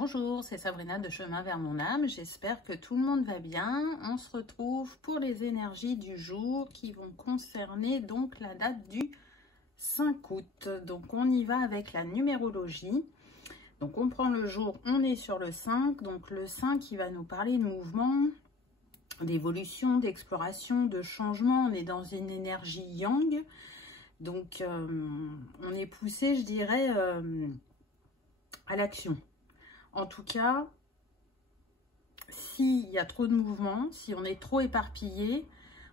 Bonjour, c'est Sabrina de Chemin vers mon âme. J'espère que tout le monde va bien. On se retrouve pour les énergies du jour qui vont concerner donc la date du 5 août. Donc on y va avec la numérologie. Donc on prend le jour, on est sur le 5. Donc le 5 il va nous parler de mouvement, d'évolution, d'exploration, de changement. On est dans une énergie yang. Donc on est poussé, je dirais, à l'action. En tout cas, s'il y a trop de mouvements, si on est trop éparpillé,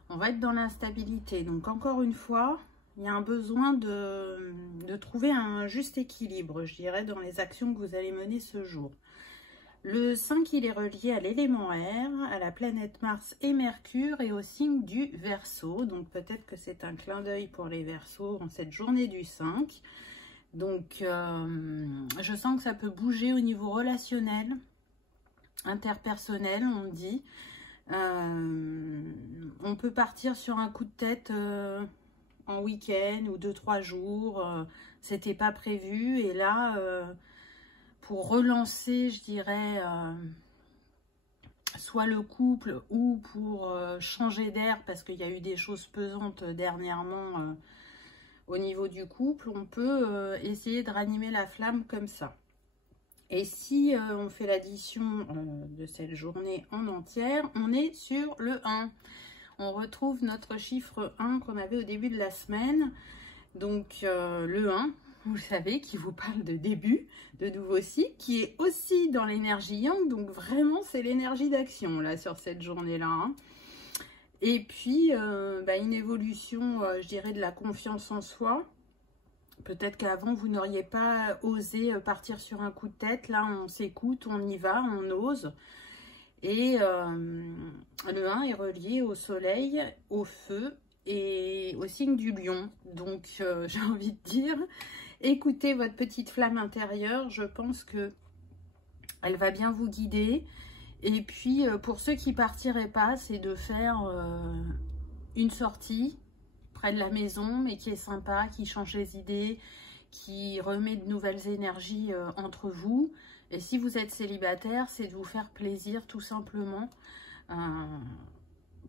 on va être dans l'instabilité. Donc encore une fois, il y a un besoin de trouver un juste équilibre, je dirais, dans les actions que vous allez mener ce jour. Le 5, il est relié à l'élément air, à la planète Mars et Mercure et au signe du Verseau. Donc peut-être que c'est un clin d'œil pour les Verseaux en cette journée du 5. Donc, je sens que ça peut bouger au niveau relationnel, interpersonnel, on dit. On peut partir sur un coup de tête en week-end ou 2-3 jours. C'était pas prévu. Et là, pour relancer, je dirais, soit le couple ou pour changer d'air, parce qu'il y a eu des choses pesantes dernièrement au niveau du couple, on peut essayer de ranimer la flamme comme ça. Et si on fait l'addition de cette journée en entière, on est sur le 1. On retrouve notre chiffre 1 qu'on avait au début de la semaine. Donc le 1, vous savez, qui vous parle de début, de nouveau cycle, qui est aussi dans l'énergie yang. Donc vraiment, c'est l'énergie d'action là sur cette journée-là. Hein. Et puis, une évolution, je dirais, de la confiance en soi. Peut-être qu'avant, vous n'auriez pas osé partir sur un coup de tête. Là, on s'écoute, on y va, on ose. Et le 1 est relié au soleil, au feu et au signe du lion. Donc, j'ai envie de dire, écoutez votre petite flamme intérieure. Je pense que elle va bien vous guider. Et puis, pour ceux qui partiraient pas, c'est de faire une sortie près de la maison, mais qui est sympa, qui change les idées, qui remet de nouvelles énergies entre vous. Et si vous êtes célibataire, c'est de vous faire plaisir tout simplement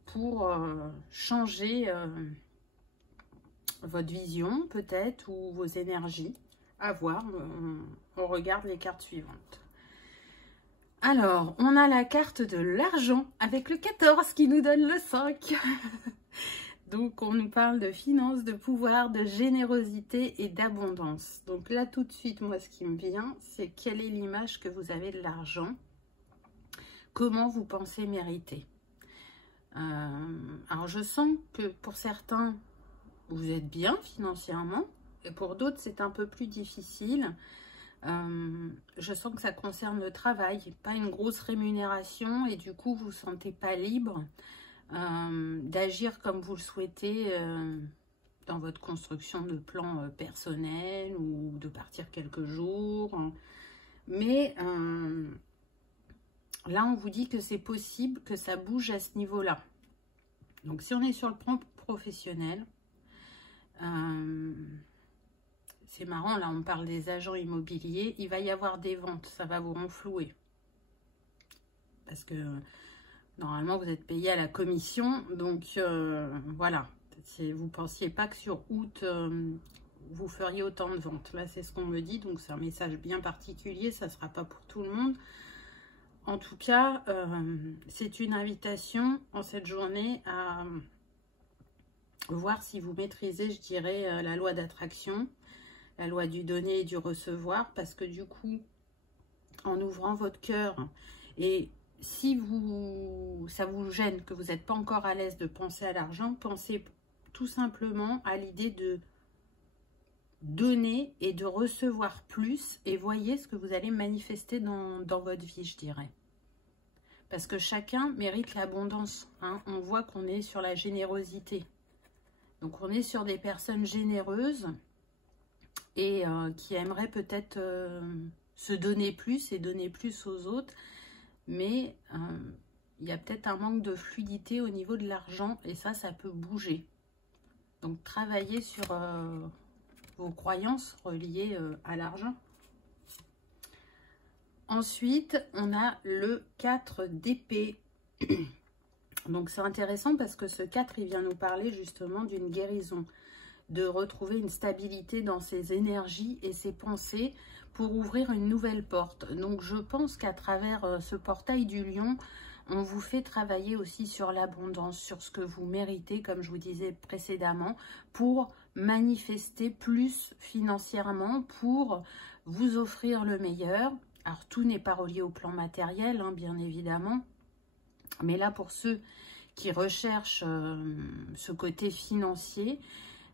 pour changer votre vision peut-être ou vos énergies. À voir, on regarde les cartes suivantes. Alors, on a la carte de l'argent avec le 14 qui nous donne le 5. Donc, on nous parle de finances, de pouvoir, de générosité et d'abondance. Donc là, tout de suite, moi, ce qui me vient, c'est quelle est l'image que vous avez de l'argent? Comment vous pensez mériter? Alors, je sens que pour certains, vous êtes bien financièrement. Et pour d'autres, c'est un peu plus difficile. Je sens que ça concerne le travail, pas une grosse rémunération et du coup vous ne vous sentez pas libre d'agir comme vous le souhaitez dans votre construction de plan personnel ou de partir quelques jours. Mais là on vous dit que c'est possible que ça bouge à ce niveau-là. Donc si on est sur le plan professionnel, c'est marrant, là on parle des agents immobiliers, il va y avoir des ventes, ça va vous renflouer. Parce que normalement vous êtes payé à la commission, donc voilà. Vous ne pensiez pas que sur août, vous feriez autant de ventes. Là c'est ce qu'on me dit, donc c'est un message bien particulier, ça ne sera pas pour tout le monde. En tout cas, c'est une invitation en cette journée à voir si vous maîtrisez, je dirais, la loi d'attraction. La loi du donner et du recevoir, parce que du coup, en ouvrant votre cœur, et si ça vous gêne, que vous n'êtes pas encore à l'aise de penser à l'argent, pensez tout simplement à l'idée de donner et de recevoir plus, et voyez ce que vous allez manifester dans votre vie, je dirais. Parce que chacun mérite l'abondance. Hein. On voit qu'on est sur la générosité. Donc on est sur des personnes généreuses, et qui aimerait peut-être se donner plus et donner plus aux autres. Mais il y a peut-être un manque de fluidité au niveau de l'argent et ça peut bouger. Donc, travaillez sur vos croyances reliées à l'argent. Ensuite, on a le 4 d'épée. Donc, c'est intéressant parce que ce 4, il vient nous parler justement d'une guérison, de retrouver une stabilité dans ses énergies et ses pensées pour ouvrir une nouvelle porte. Donc, je pense qu'à travers ce portail du lion, on vous fait travailler aussi sur l'abondance, sur ce que vous méritez, comme je vous disais précédemment, pour manifester plus financièrement, pour vous offrir le meilleur. Alors, tout n'est pas relié au plan matériel, hein, bien évidemment. Mais là, pour ceux qui recherchent ce côté financier,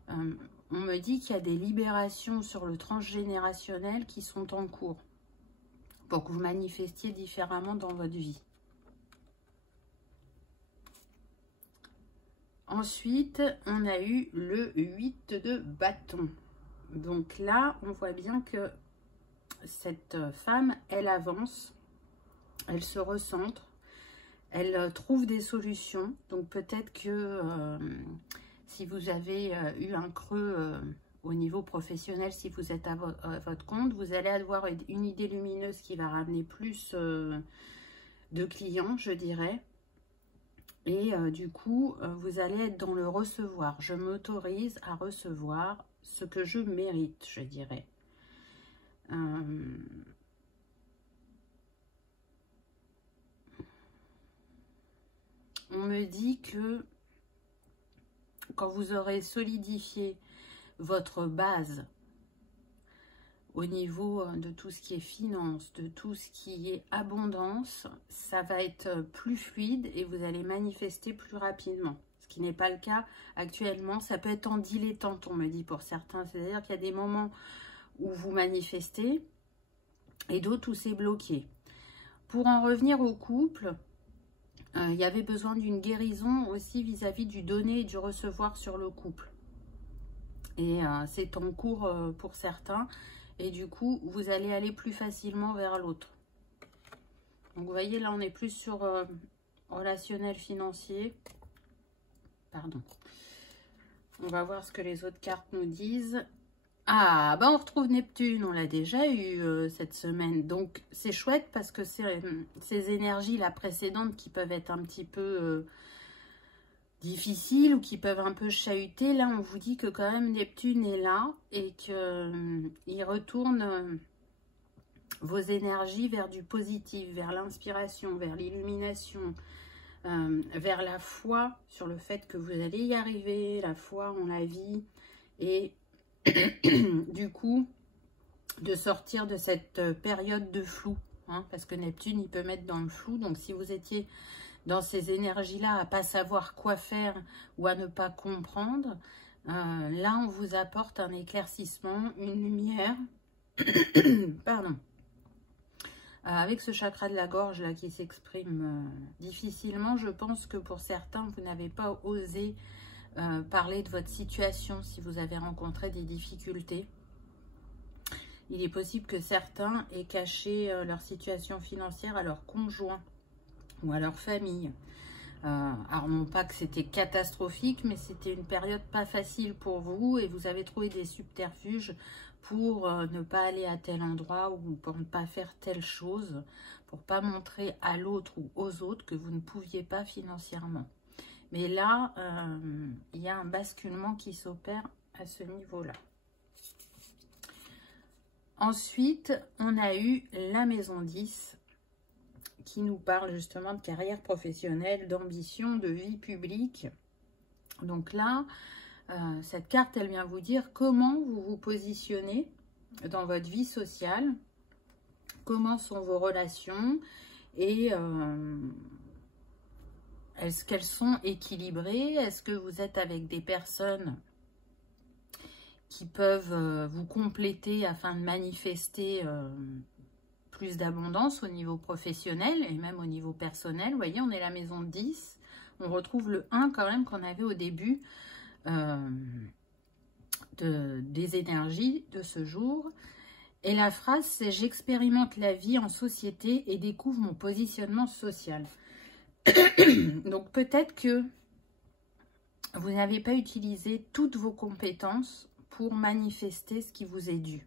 on me dit qu'il y a des libérations sur le transgénérationnel qui sont en cours pour que vous manifestiez différemment dans votre vie. Ensuite, on a eu le 8 de bâton. Donc là, on voit bien que cette femme, elle avance, elle se recentre, elle trouve des solutions. Donc peut-être que si vous avez eu un creux au niveau professionnel, si vous êtes à votre compte, vous allez avoir une idée lumineuse qui va ramener plus de clients, je dirais. Et du coup, vous allez être dans le recevoir. Je m'autorise à recevoir ce que je mérite, je dirais. On me dit que quand vous aurez solidifié votre base au niveau de tout ce qui est finance, de tout ce qui est abondance, ça va être plus fluide et vous allez manifester plus rapidement. Ce qui n'est pas le cas actuellement. Ça peut être en dilettante, on me dit pour certains. C'est-à-dire qu'il y a des moments où vous manifestez et d'autres où c'est bloqué. Pour en revenir au couple, il y avait besoin d'une guérison aussi vis-à-vis du donner et du recevoir sur le couple. Et c'est en cours pour certains. Et du coup, vous allez aller plus facilement vers l'autre. Donc, vous voyez, là, on est plus sur relationnel financier. Pardon. On va voir ce que les autres cartes nous disent. Ah, bah on retrouve Neptune. On l'a déjà eu cette semaine. Donc, c'est chouette parce que c'est ces énergies, la précédente, qui peuvent être un petit peu difficiles ou qui peuvent un peu chahuter. Là, on vous dit que quand même Neptune est là et qu'il retourne vos énergies vers du positif, vers l'inspiration, vers l'illumination, vers la foi sur le fait que vous allez y arriver, la foi en la vie et du coup de sortir de cette période de flou, hein, parce que Neptune, il peut mettre dans le flou. Donc, si vous étiez dans ces énergies-là, à pas savoir quoi faire ou à ne pas comprendre, là, on vous apporte un éclaircissement, une lumière. Pardon. Avec ce chakra de la gorge là qui s'exprime difficilement, je pense que pour certains, vous n'avez pas osé parler de votre situation si vous avez rencontré des difficultés. Il est possible que certains aient caché leur situation financière à leur conjoint ou à leur famille. Alors non pas que c'était catastrophique, mais c'était une période pas facile pour vous et vous avez trouvé des subterfuges pour ne pas aller à tel endroit ou pour ne pas faire telle chose, pour pas montrer à l'autre ou aux autres que vous ne pouviez pas financièrement. Mais là, il y a un basculement qui s'opère à ce niveau-là. Ensuite, on a eu la maison 10 qui nous parle justement de carrière professionnelle, d'ambition, de vie publique. Donc là, cette carte, elle vient vous dire comment vous vous positionnez dans votre vie sociale, comment sont vos relations et est-ce qu'elles sont équilibrées? Est-ce que vous êtes avec des personnes qui peuvent vous compléter afin de manifester plus d'abondance au niveau professionnel et même au niveau personnel? Vous voyez, on est la maison 10. On retrouve le 1 quand même qu'on avait au début des énergies de ce jour. Et la phrase, c'est « J'expérimente la vie en société et découvre mon positionnement social ». Donc peut-être que vous n'avez pas utilisé toutes vos compétences pour manifester ce qui vous est dû.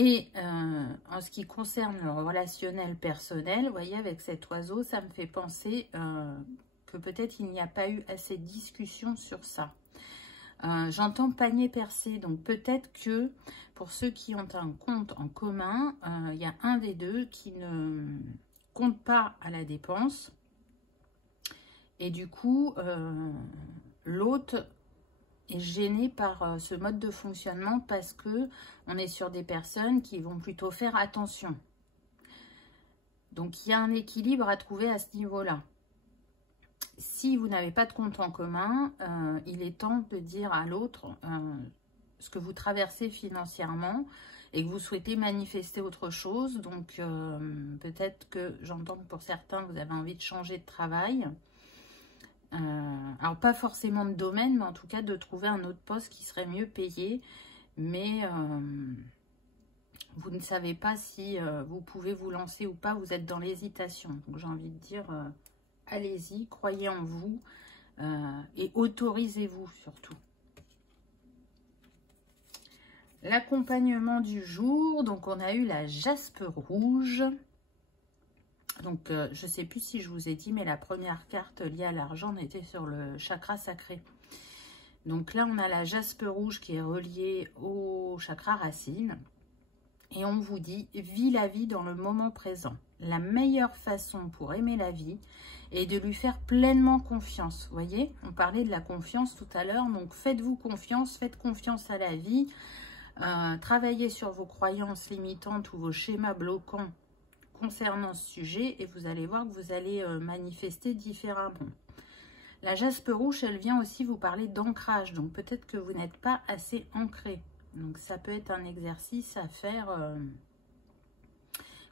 Et en ce qui concerne le relationnel personnel, vous voyez, avec cet oiseau, ça me fait penser que peut-être il n'y a pas eu assez de discussion sur ça. J'entends panier percé, donc peut-être que pour ceux qui ont un compte en commun, il y a un des deux qui ne compte pas à la dépense. Et du coup, l'autre est gêné par ce mode de fonctionnement parce que on est sur des personnes qui vont plutôt faire attention. Donc, il y a un équilibre à trouver à ce niveau-là. Si vous n'avez pas de compte en commun, il est temps de dire à l'autre ce que vous traversez financièrement et que vous souhaitez manifester autre chose. Donc, peut-être que j'entends que pour certains, vous avez envie de changer de travail. Alors, pas forcément de domaine, mais en tout cas de trouver un autre poste qui serait mieux payé. Mais vous ne savez pas si vous pouvez vous lancer ou pas. Vous êtes dans l'hésitation. Donc, j'ai envie de dire, allez-y, croyez en vous et autorisez-vous surtout. L'accompagnement du jour. Donc, on a eu la jaspe rouge. Donc, je ne sais plus si je vous ai dit, mais la première carte liée à l'argent était sur le chakra sacré. Donc là, on a la jaspe rouge qui est reliée au chakra racine. Et on vous dit, vis la vie dans le moment présent. La meilleure façon pour aimer la vie est de lui faire pleinement confiance. Vous voyez, on parlait de la confiance tout à l'heure. Donc, faites-vous confiance, faites confiance à la vie. Travaillez sur vos croyances limitantes ou vos schémas bloquants concernant ce sujet et vous allez voir que vous allez manifester différemment. La jaspe rouge, elle vient aussi vous parler d'ancrage, donc peut-être que vous n'êtes pas assez ancré. Donc ça peut être un exercice à faire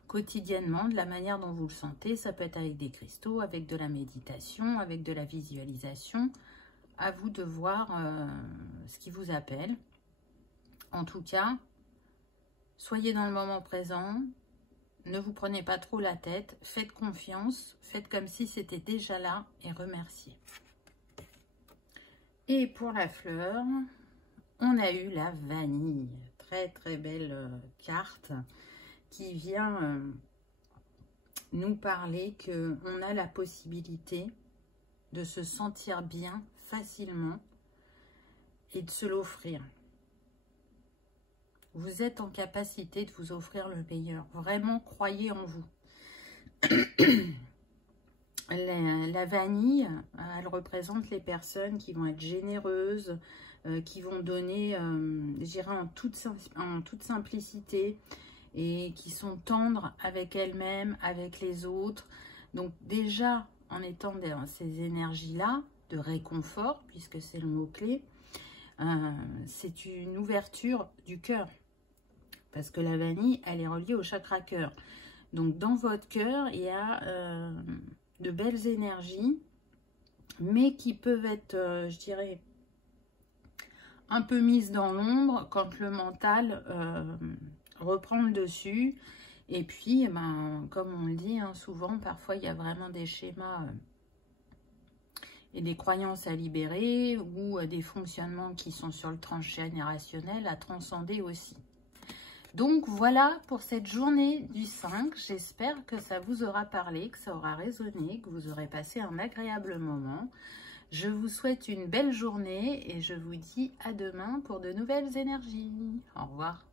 quotidiennement, de la manière dont vous le sentez. Ça peut être avec des cristaux, avec de la méditation, avec de la visualisation. À vous de voir ce qui vous appelle. En tout cas, soyez dans le moment présent. Ne vous prenez pas trop la tête, faites confiance, faites comme si c'était déjà là et remerciez. Et pour la fleur, on a eu la vanille. Très très belle carte qui vient nous parler qu'on a la possibilité de se sentir bien facilement et de se l'offrir. Vous êtes en capacité de vous offrir le meilleur. Vraiment, croyez en vous. La vanille, elle représente les personnes qui vont être généreuses, qui vont donner, je dirais, en toute simplicité et qui sont tendres avec elles-mêmes, avec les autres. Donc déjà, en étant dans ces énergies-là, de réconfort, puisque c'est le mot-clé, c'est une ouverture du cœur. Parce que la vanille, elle est reliée au chakra cœur. Donc, dans votre cœur, il y a de belles énergies, mais qui peuvent être, je dirais, un peu mises dans l'ombre quand le mental reprend le dessus. Et puis, ben, comme on le dit, hein, souvent, parfois, il y a vraiment des schémas et des croyances à libérer ou des fonctionnements qui sont sur le transgénérationnel à transcender aussi. Donc voilà pour cette journée du 5, j'espère que ça vous aura parlé, que ça aura résonné, que vous aurez passé un agréable moment. Je vous souhaite une belle journée et je vous dis à demain pour de nouvelles énergies. Au revoir.